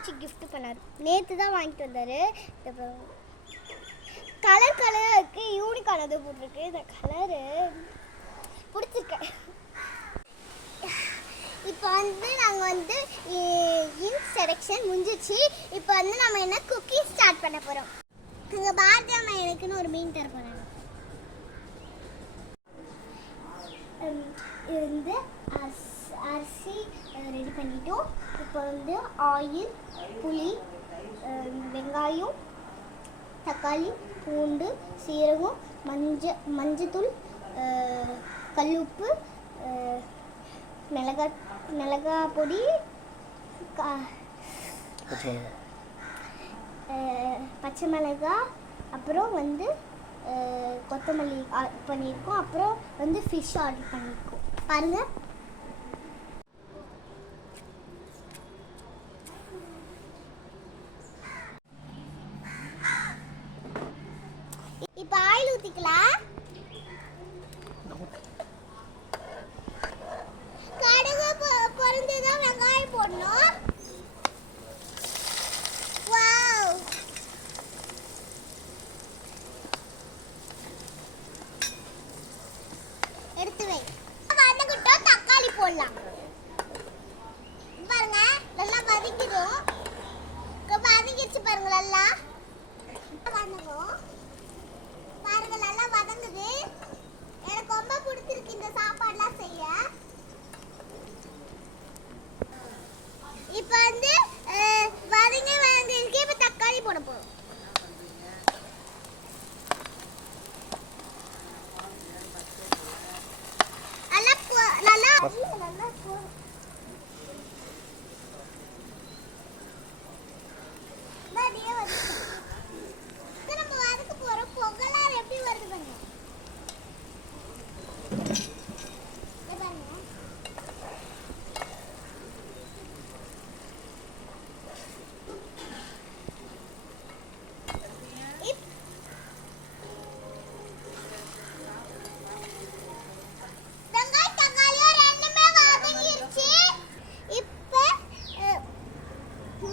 வச்சு கிஃப்ட் பண்ணார். நேற்று தான் வாங்கிட்டு வந்தார். கலர் கலராக இருக்குது, யூனிக்கானது போட்டிருக்கு. இந்த கலரு பிடிச்சிருக்கு. இப்போ நாங்கள் இன்ஸ்ட்ரக்ஷன் முடிஞ்சிச்சு. இப்போ நம்ம என்ன குக்கிங் ஸ்டார்ட் பண்ண போகிறோம். எங்கள் பாரதி அம்மா எனக்குன்னு ஒரு மீன் தர போகிறாங்க. இது அரிசி ரெடி பண்ணிட்டோம். இப்போ ஆயில், புளி, வெங்காயம், தக்காளி, பூண்டு, சீரகம், மஞ்சத்தூள், கல்லுப்பு, மிளகாய் பொடி, பச்சை மிளகாய், அப்புறம் கொத்தமல்லி பண்ணியிருக்கோம். அப்புறம் ஃபிஷ் ஆர்டர் பண்ணியிருக்கோம். பாருங்கள். இப்போ ஆயில் ஊற்றிக்கலாம். கடுகு பொரிஞ்சதும் வெங்காயம் போடணும். எடுத்து வை. வதக்கிட்டோம். தக்காளி போடலாம். பாருங்க, நல்லா வதக்கிடும். வதங்கிடுச்சு பாருங்க. நல்லா வதங்கும். பாருங்க, நல்லா வதங்குது. எனக்கு ரொம்ப பிடிச்சிருக்கு இந்த சாப்பாடுலாம் செய்ய. இப்போ வதங்கிருக்கு. இப்போ தக்காளி போட போறோம்.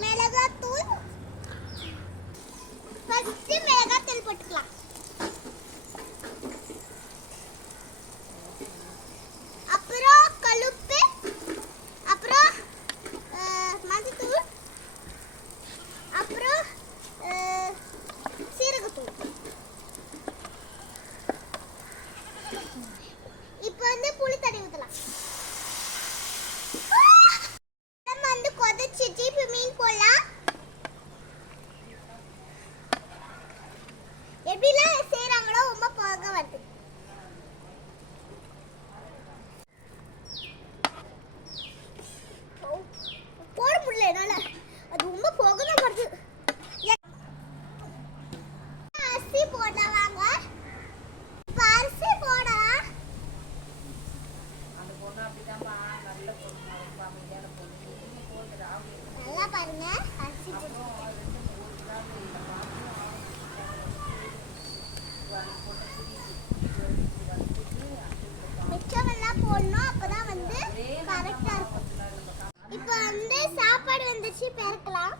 மிளகாத்தூள் போட்டுக்கலாம். அப்புறம் கல்லுப்பு, அப்புறம் மஞ்சத்தூள், அப்புறம் சீரகத்தூள். இப்போ புளி தண்ணி ஊற்றலாம். நம்ம கொதிச்சிட்டு இப்போ மீன் போடலாம். எப்படிலாம் செய்கிறாங்களோ ரொம்ப போக வருது. போட முடியல என்னால். அது ரொம்ப போக தான் வருது. அரிசி போடலாம். வாங்க, இப்போ அரிசி போடலாம். நல்லா பாருங்க, அரிசி மிச்சமெல்லாம் போடணும். அப்பதான் கரெக்டா இருக்கும். இப்போ சாப்பாடு வந்துச்சு, பெருக்கலாம்.